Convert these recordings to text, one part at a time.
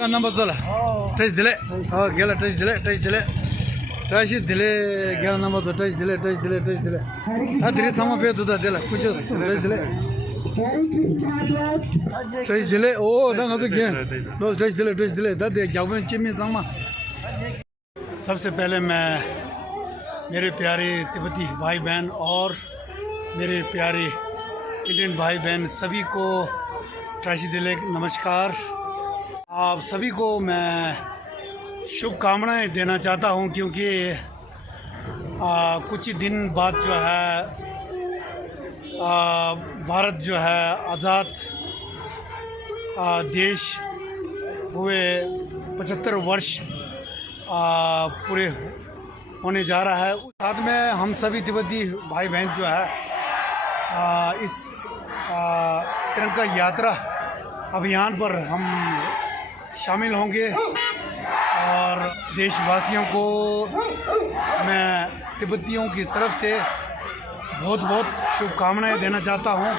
andan bazola. Trash dile. Oh, gela trash dile. Trash dile, gela andan bazo trash dile. Ha dire sama pe tuda dile. Kuch trash dile. Trash dile. Oh, da na to gya. No trash dile. Da de jawben chimi sama. सबसे पहले मैं मेरे प्यारे तिब्बती भाई बहन और मेरे प्यारे इंडियन भाई बहन सभी को ट्राशी दिले नमस्कार। आप सभी को मैं शुभकामनाएं देना चाहता हूं क्योंकि कुछ ही दिन बाद जो है भारत जो है आज़ाद देश हुए 75 वर्ष पूरे होने जा रहा है। साथ में हम सभी तिब्बती भाई बहन जो है इस तिरंगा यात्रा अभियान पर हम शामिल होंगे और देशवासियों को मैं तिब्बतियों की तरफ से बहुत बहुत शुभकामनाएं देना चाहता हूं।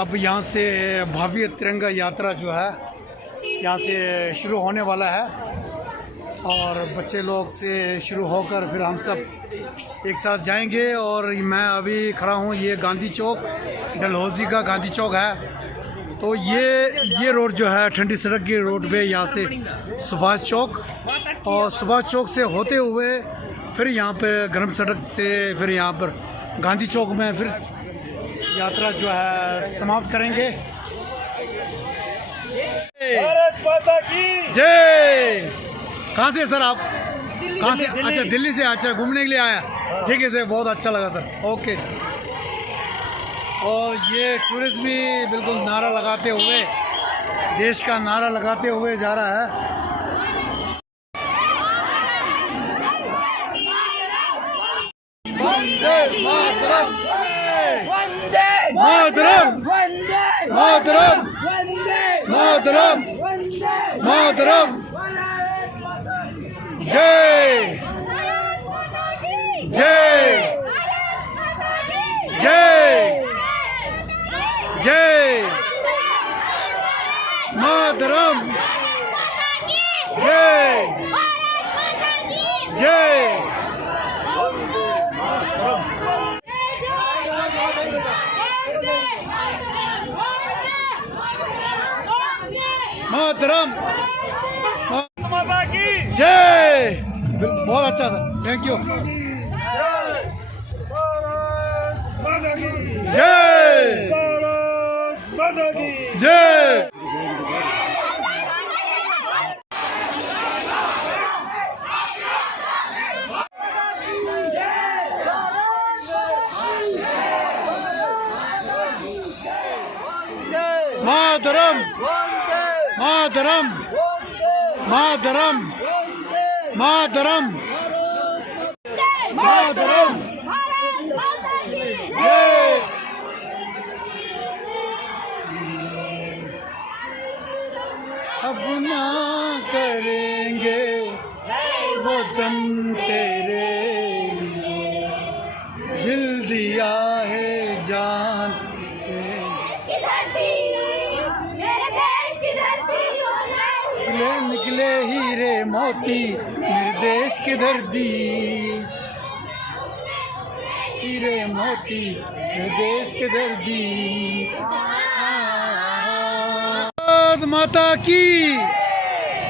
अब यहाँ से भव्य तिरंगा यात्रा जो है यहाँ से शुरू होने वाला है और बच्चे लोग से शुरू होकर फिर हम सब एक साथ जाएंगे। और मैं अभी खड़ा हूँ, ये गांधी चौक डलहौजी का गांधी चौक है। तो ये रोड जो है ठंडी सड़क की रोड पे यहाँ से सुभाष चौक और सुभाष चौक से होते हुए फिर यहाँ पे गर्म सड़क से फिर यहाँ पर गांधी चौक में फिर यात्रा जो है समाप्त करेंगे। भारत माता की जय। कहाँ से सर आप? कहाँ से? अच्छा दिल्ली से। अच्छा घूमने के लिए आया, ठीक है सर, बहुत अच्छा लगा सर। ओके। और ये टूरिस्ट भी बिल्कुल नारा लगाते हुए, देश का नारा लगाते हुए जा रहा है। मातरम मातरम मातरम मातरम जय जय जय जय मातरम जय जय मातरम माता की जय। बहुत अच्छा सर, थैंक यू। जय जय। मातरम मातरम मातरम मातरम मातरम जय। अब ना करेंगे वतन तेरे लिए, दिल दिया है जान निकले हीरे मोती मेरे देश की धरती, हीरे मोती मेरे देश की धरती। माता की,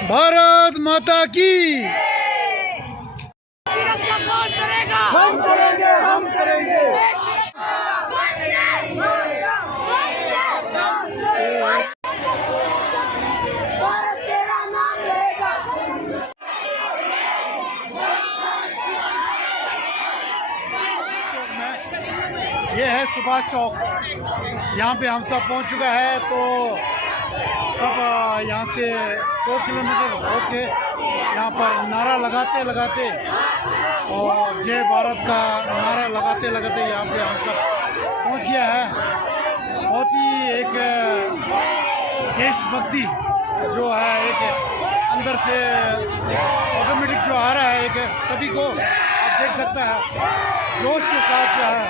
भारत माता की। सुरक्षा कौन करेगा? हम करेंगे, हम करेंगे। भारत तेरा नाम लेगा। ये है सुभाष चौक, यहाँ पे हम सब पहुँच चुका है। तो सब यहाँ से 2 किलोमीटर होके यहाँ पर नारा लगाते लगाते और जय भारत का नारा लगाते लगाते यहाँ पे हम सब पहुँच गया है। बहुत ही एक देशभक्ति जो है एक अंदर से ऑटोमेटिक जो आ रहा है, एक सभी को आप देख सकता है जोश के साथ जो है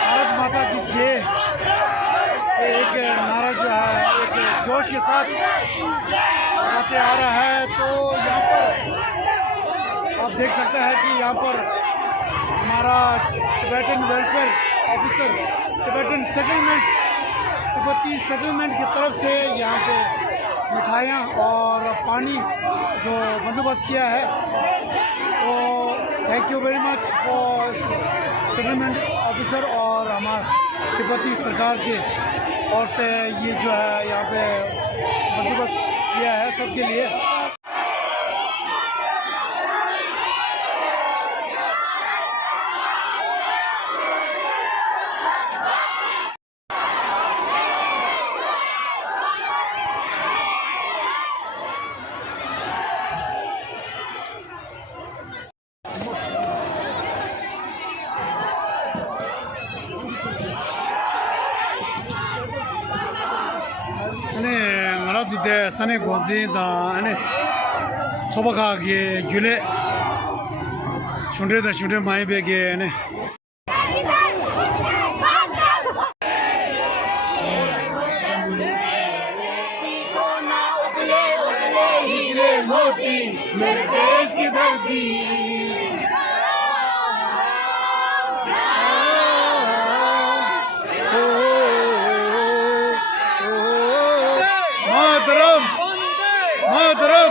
भारत माता की जय एक नारा जो है एक जोश के साथ आते आ रहा है। तो यहाँ पर आप देख सकते हैं कि यहाँ पर हमारा टिबेटन वेलफेयर ऑफिसर तिब्बती सेटलमेंट की तरफ से यहाँ पे मिठाइयाँ और पानी जो बंदोबस्त किया है। तो thank you very much for settlement officer और हमारा तिब्बती सरकार के और से ये जो है यहाँ पे बंदोबस्त किया है सबके लिए। 때 산에 고지다 안에 소박하게 귤에 춘레다 춘레 많이 베게 네 मोती मेरे देश की धरती मातरम मातरम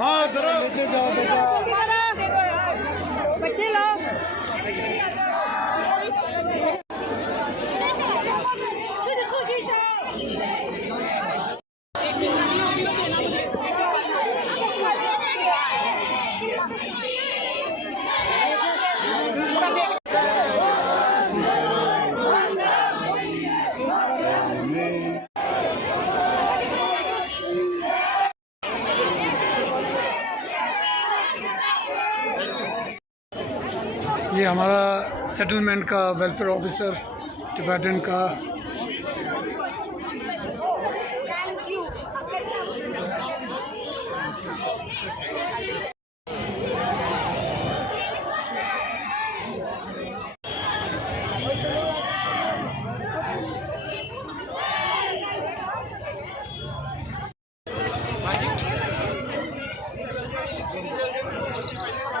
मातरम लेते जाओ बेटा बच्चे लोग ये हमारा सेटलमेंट का वेलफेयर ऑफिसर टिबेटन का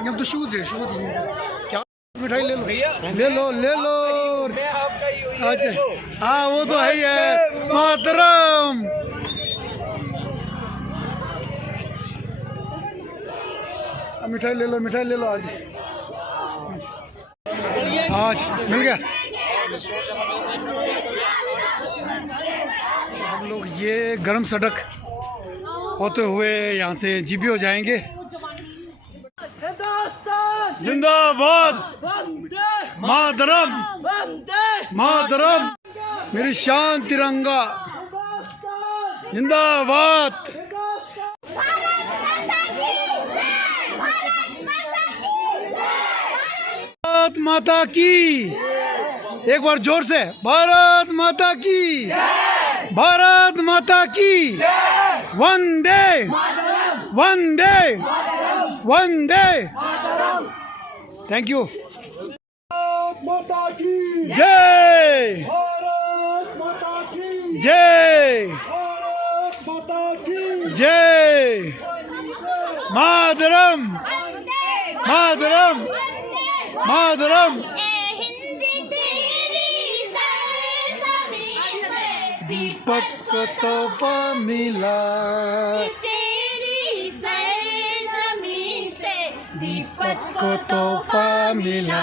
अब तो शूज है क्या मिठाई ले लो ले लो ले लो अच्छा हाँ वो तो है ही है मातरम मिठाई ले लो आज आज मिल गया। हम लोग ये गरम सड़क होते हुए यहाँ से जीबीओ जाएंगे। जिंदाबाद मातरम मातरम मेरी शान तिरंगा जिंदाबाद। भारत माता की एक बार जोर से भारत माता की भारत माता की वंदे वंदे वंदे थैंक यू। भारत माता की जय भारत माता की जय भारत माता की जय मातरम मातरम मातरम दीपक को तोहफा मिला, तेरी सरजमीन से दीपक को तोहफा मिला।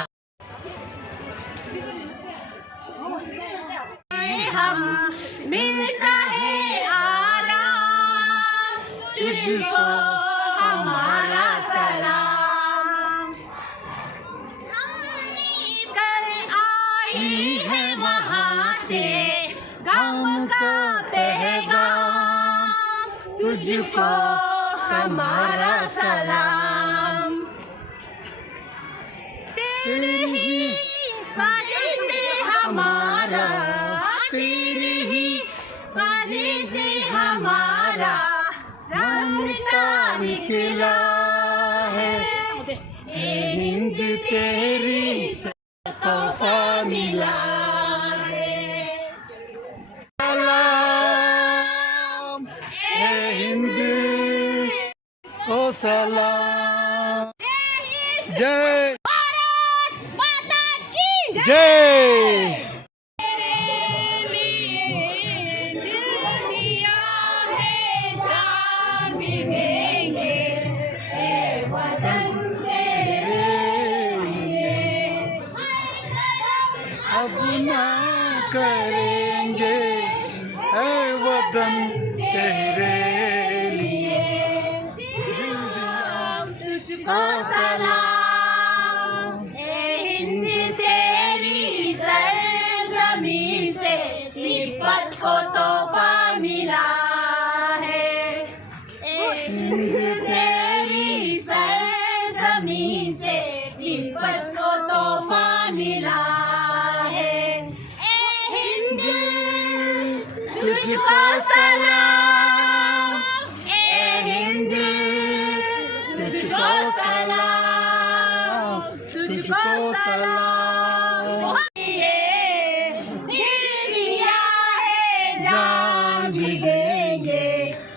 हम मिलता है आराम, तुझको हमारा सलाम। हमने कर आई है वहाँ से गम का पैगाम, तुझको हमारा सलाम। तेरी ही वजह से हमारा, तेरी ही वजह से हमारा रास्ता निकला है। ए हिंद तेरी तोहफा मिला है। सलाम ए हिंद ओ सलाम। जय भारत माता की जय। जय। अब ना करेंगे ऐ वतन तेरे लिए, दिल दिया तुझको सलाम। ए हिंद तेरी सरजमीन से दीपक को तोहफा मिला है। ए हिंद तेरी सरजमीन से दीपक को तोहफा मिला है। ए हिंद तुझको सलाम। ए हिंद तुझको सलाम, तुझको सलाम। ये दिल दिया है जान भी देंगे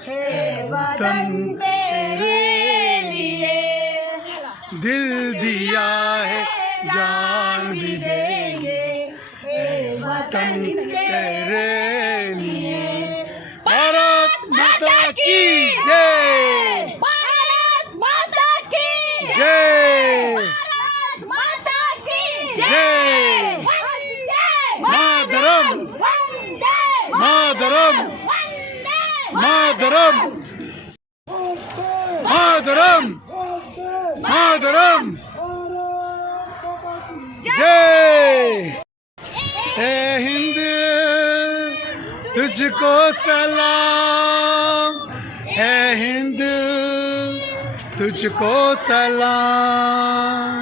हे वतन तेरे लिए। दिल दिया है जान भी देंगे हे वतन तेरे लिए। भारत माता की जय। भारत माता की जय। भारत माता की जय। वंदे मातरम। वंदे मातरम। वंदे मातरम। मातरम। मातरम। जय। ए हिंद तुझको सलाम, ए हिंद तुझको सलाम,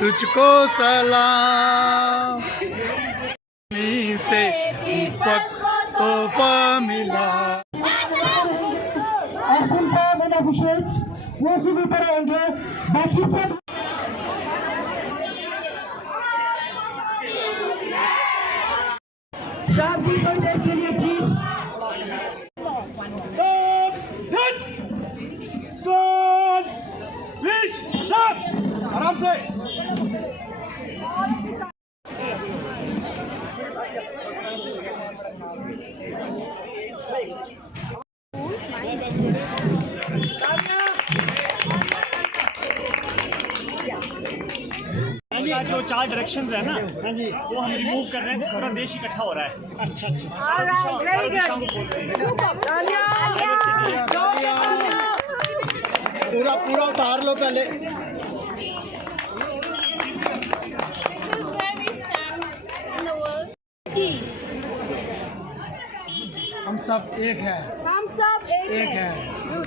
तुझको सलाम। से दीपक तोहफा मिला। अर्जुन साहब एंड अभिषेक वो सभी पढ़ेंगे, बाकी सब शादी करने के लिए भी आराम से। जो 4 डायरेक्शंस है ना, वो हम रिमूव कर रहे हैं। पूरा देश इकट्ठा हो रहा है। पूरा पूरा उतार लो पहले। हम सब एक है, हम सब एक है।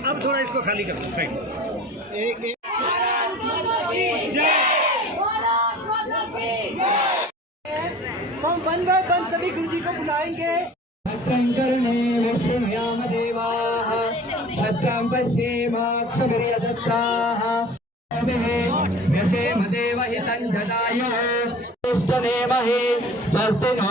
अब थोड़ा इसको खाली करो साइड। एक एक। हम बन गए बन सभी गुरु जी को बुलाएंगे। भद्रं कर्णे विष्णुयाम देवाः, भद्रं पश्येमाक्षभिर्यजत्राः, व्यसेम देवहितं जदायुः, तिष्ठनेमहि स्वस्ति नो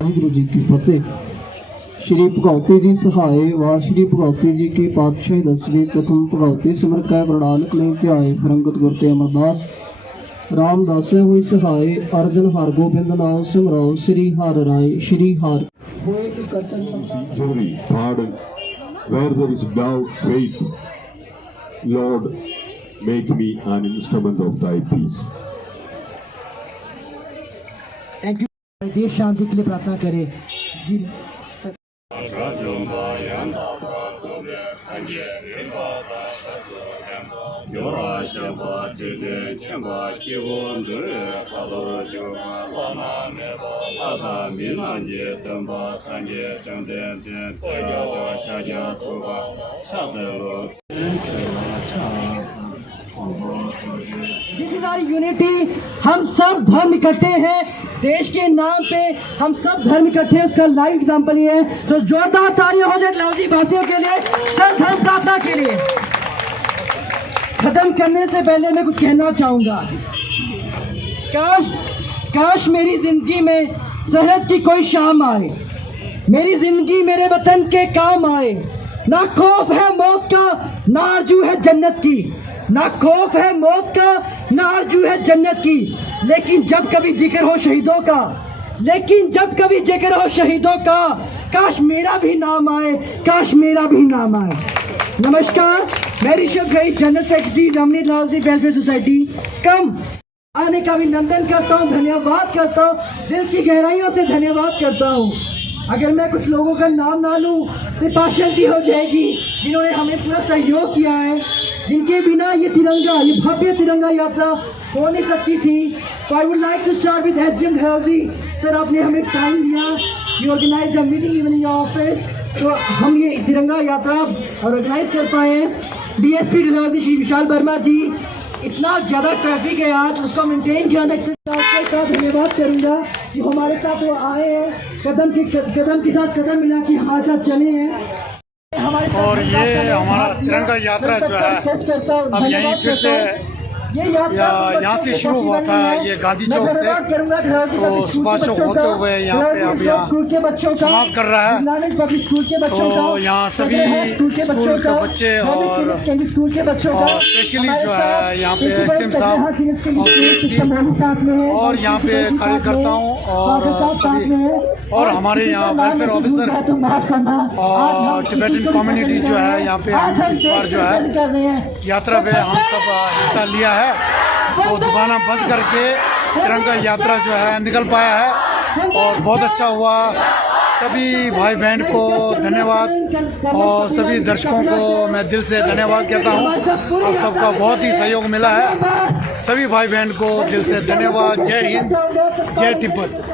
गुरु जी की फतेह। श्री भगवती जी सहाय वार श्री भगवती जी की पातशाही 10वीं प्रथम भगवती सिमर कै गुरनानक लें ध्याए फिरंगत गुरते अमरदास रामदास हुई सहाय अर्जन हर गोबिंद नाम सिमराओ श्री हर राय श्री हर Jury, pardon, where there is doubt, faith, Lord, make me an instrument of thy peace. Thank you. देश शांति के लिए प्रार्थना करें जी। यूनिटी, हम सब धर्म इकट्ठे हैं देश के नाम पे, हम सब धर्म इकट्ठे हैं, उसका लाइव एग्जांपल ये है। तो जोरदार तालियां हो जाए लाहौरी वासियों के लिए, सब धर्म प्रार्थना के लिए। खत्म करने से पहले मैं कुछ कहना चाहूंगा। काश मेरी जिंदगी में सरहद की कोई शाम आए, मेरी जिंदगी मेरे वतन के काम आए। ना खौफ है मौत का, ना आरज़ू है जन्नत की, ना खौफ है मौत का, ना आरज़ू है जन्नत की। लेकिन जब कभी जिक्र हो शहीदों का, लेकिन जब कभी जिक्र हो शहीदों का, काश मेरा भी नाम आए, काश मेरा भी नाम आए। नमस्कार, मैं ऋषभ भाई, जनरल सेक्रेटरी रमनी लाहौरी वेलफेयर सोसाइटी कम आने का अभिनंदन करता हूँ, धन्यवाद करता हूँ, दिल की गहराइयों से धन्यवाद करता हूँ। अगर मैं कुछ लोगों का नाम ना लूँ तो पार्शलिटी हो जाएगी, जिन्होंने हमें पूरा सहयोग किया है, जिनके बिना ये तिरंगा, ये भव्य तिरंगा यात्रा हो नहीं सकती थी। तो I would like to start with SDM Dharauji sir, आपने हमें टाइम दिया, you organize a meeting even in your office, तो हम ये तिरंगा यात्रा ऑर्गेनाइज कर पाए। डीएसपी धरौजी श्री विशाल वर्मा जी, इतना ज़्यादा ट्रैफिक है आज, उसको मेंटेन किया। धन्यवाद करूँगा कि हमारे साथ वो आए हैं, कदम के साथ कदम मिला के हमारे साथ चले हैं। और ये हमारा तिरंगा यात्रा जो है अब यहीं फिर से यहाँ से शुरू हुआ था, ये गांधी चौक से, तो सुभाष चौक होते हुए यहाँ पे अब यहाँ समाप्त कर रहा है। तो यहाँ सभी स्कूल के बच्चे और स्पेशली जो है यहाँ पे एसएम साहब और यहाँ पे कार्यकर्ताओं और सभी, और हमारे यहाँ वेलफेयर ऑफिसर और टिबेटन कम्युनिटी जो है यहाँ पे हम इस बार जो है यात्रा पे हम सब हिस्सा लिया है। तो दुकाना बंद करके तिरंगा यात्रा जो है निकल पाया है और बहुत अच्छा हुआ। सभी भाई बहन को धन्यवाद और सभी दर्शकों को मैं दिल से धन्यवाद कहता हूँ। आप सबका बहुत ही सहयोग मिला है, सभी भाई बहन को दिल से धन्यवाद। जय हिंद, जय तिब्बत।